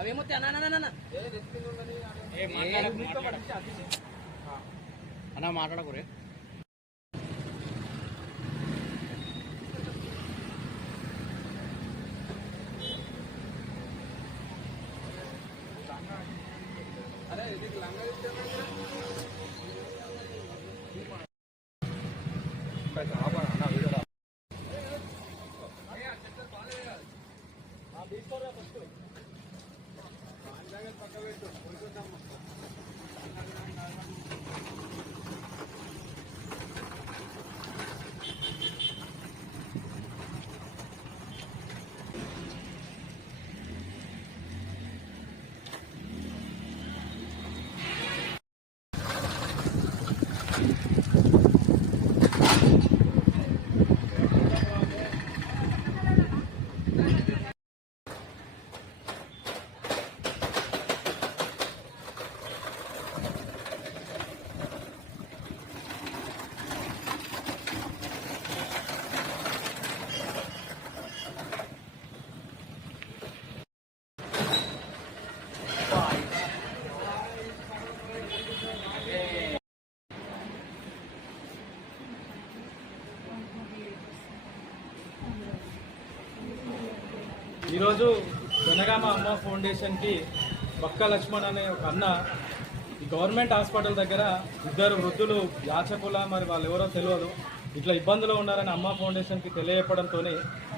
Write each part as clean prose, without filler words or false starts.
అవేమో అన్న మాట్లాడకూరే ఈరోజు జనగామ అమ్మ ఫౌండేషన్కి బక్క లక్ష్మణ్ అనే ఒక అన్న ఈ గవర్నమెంట్ హాస్పిటల్ దగ్గర ఇద్దరు వృద్ధులు యాచకుల మరి వాళ్ళు ఎవరో తెలియదు ఇట్లా ఇబ్బందులు ఉన్నారని అమ్మ ఫౌండేషన్కి తెలియజెప్పడంతో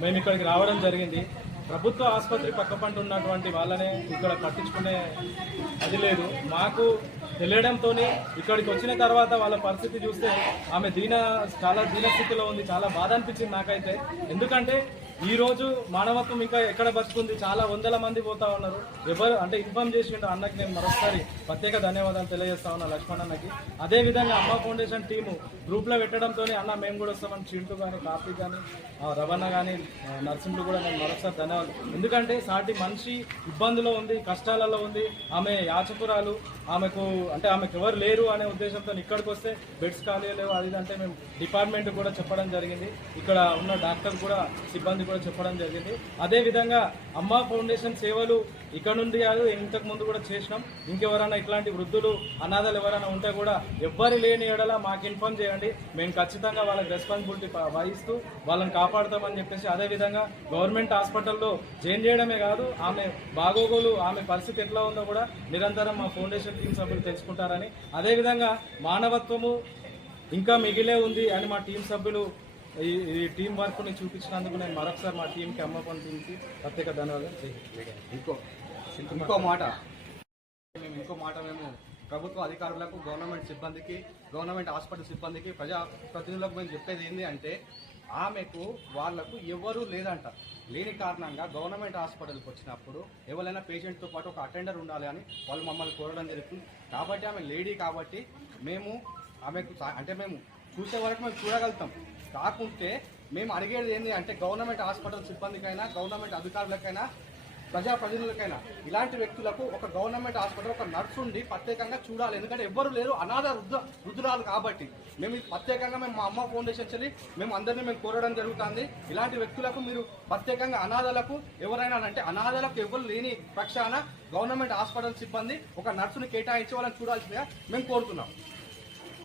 మేము ఇక్కడికి రావడం జరిగింది. ప్రభుత్వ ఆసుపత్రి పక్కపంట ఉన్నటువంటి వాళ్ళనే ఇక్కడ పట్టించుకునే అది లేదు. మాకు తెలియడంతో ఇక్కడికి వచ్చిన తర్వాత వాళ్ళ పరిస్థితి చూస్తే ఆమె చాలా దీనస్థితిలో ఉంది. చాలా బాధ అనిపించింది నాకైతే. ఎందుకంటే ఈరోజు మానవత్వం ఇంకా ఎక్కడ బతుకుంది, చాలా వందల మంది పోతా ఉన్నారు. ఎవరు అంటే ఇన్ఫార్మ్ చేసిండు అన్నకి నేను మరొకసారి ప్రత్యేక ధన్యవాదాలు తెలియజేస్తా ఉన్నా లక్ష్మణ్ అన్నకి. అదేవిధంగా అమ్మ ఫౌండేషన్ టీము గ్రూప్లో పెట్టడంతో అన్న మేము కూడా వస్తామని చింటూ కానీ కాపీ కానీ రవణ కానీ నర్సింహులు కూడా నేను మరొకసారి ధన్యవాదాలు. ఎందుకంటే సాటి మనిషి ఇబ్బందులో ఉంది, కష్టాలలో ఉంది, ఆమె యాచకురాలు, ఆమెకు ఎవరు లేరు అనే ఉద్దేశంతో ఇక్కడికి వస్తే బెడ్స్ ఖాళీ లేవు అది అంటే మేము డిపార్ట్మెంట్ కూడా చెప్పడం జరిగింది. ఇక్కడ ఉన్న డాక్టర్ కూడా సిబ్బంది కూడా చెప్పడం జరిగింది. అదేవిధంగా అమ్మ ఫౌండేషన్ సేవలు ఇక్కడ నుండి కాదు ఇంతకు ముందు కూడా చేసినాం. ఇంకెవరైనా ఇట్లాంటి వృద్ధులు అనాథలు ఎవరైనా ఉంటే కూడా ఎవ్వరు లేని ఎడలా మాకు ఇన్ఫార్మ్ చేయండి. మేము ఖచ్చితంగా వాళ్ళకి రెస్పాన్సిబిలిటీ వహిస్తూ వాళ్ళని కాపాడుతామని చెప్పేసి, అదేవిధంగా గవర్నమెంట్ హాస్పిటల్లో జాయిన్ చేయడమే కాదు ఆమె బాగోగులు ఆమె పరిస్థితి ఎట్లా ఉందో కూడా నిరంతరం మా ఫౌండేషన్ టీం సభ్యులు తెలుసుకుంటారని, అదేవిధంగా మానవత్వము ఇంకా మిగిలే ఉంది అని మా టీం సభ్యులు ఈ టీం వర్క్ని చూపించినందుకు నేను మరొకసారి మా టీంకి అమ్మ పని టీంకి ప్రత్యేక ధన్యవాదాలు. ఇంకో మాట మేము ప్రభుత్వ అధికారులకు, గవర్నమెంట్ సిబ్బందికి, గవర్నమెంట్ హాస్పిటల్ సిబ్బందికి, ప్రజాప్రతినిధులకు మేము చెప్పేది ఏంటి అంటే ఆమెకు వాళ్లకు ఎవరూ లేదంట. లేని కారణంగా గవర్నమెంట్ హాస్పిటల్కి వచ్చినప్పుడు ఎవరైనా పేషెంట్తో పాటు ఒక అటెండర్ ఉండాలి అని వాళ్ళు మమ్మల్ని కోరడం జరుగుతుంది. కాబట్టి ఆమె లేడీ కాబట్టి మేము ఆమెకు మేము చూసే వరకు మేము చూడగలుగుతాం. కాకుంటే మేము అడిగేది ఏంటి అంటే గవర్నమెంట్ హాస్పిటల్ సిబ్బందికైనా, గవర్నమెంట్ అధికారులకైనా, ప్రజాప్రతినిధులకైనా ఇలాంటి వ్యక్తులకు ఒక గవర్నమెంట్ హాస్పిటల్ ఒక నర్సు ఉండి ప్రత్యేకంగా చూడాలి. ఎందుకంటే ఎవ్వరు లేరు, అనాథ వృద్ధురాలు కాబట్టి మేము ప్రత్యేకంగా మా అమ్మ ఫౌండేషన్ చెల్లి మేము అందరినీ మేము కోరడం జరుగుతుంది. ఇలాంటి వ్యక్తులకు మీరు ప్రత్యేకంగా అనాథలకు ఎవరైనా అంటే అనాథలకు ఎవరు లేని పక్షాన గవర్నమెంట్ హాస్పిటల్ సిబ్బంది ఒక నర్సుని కేటాయించి వాళ్ళని చూడాల్సిందిగా మేము కోరుతున్నాం.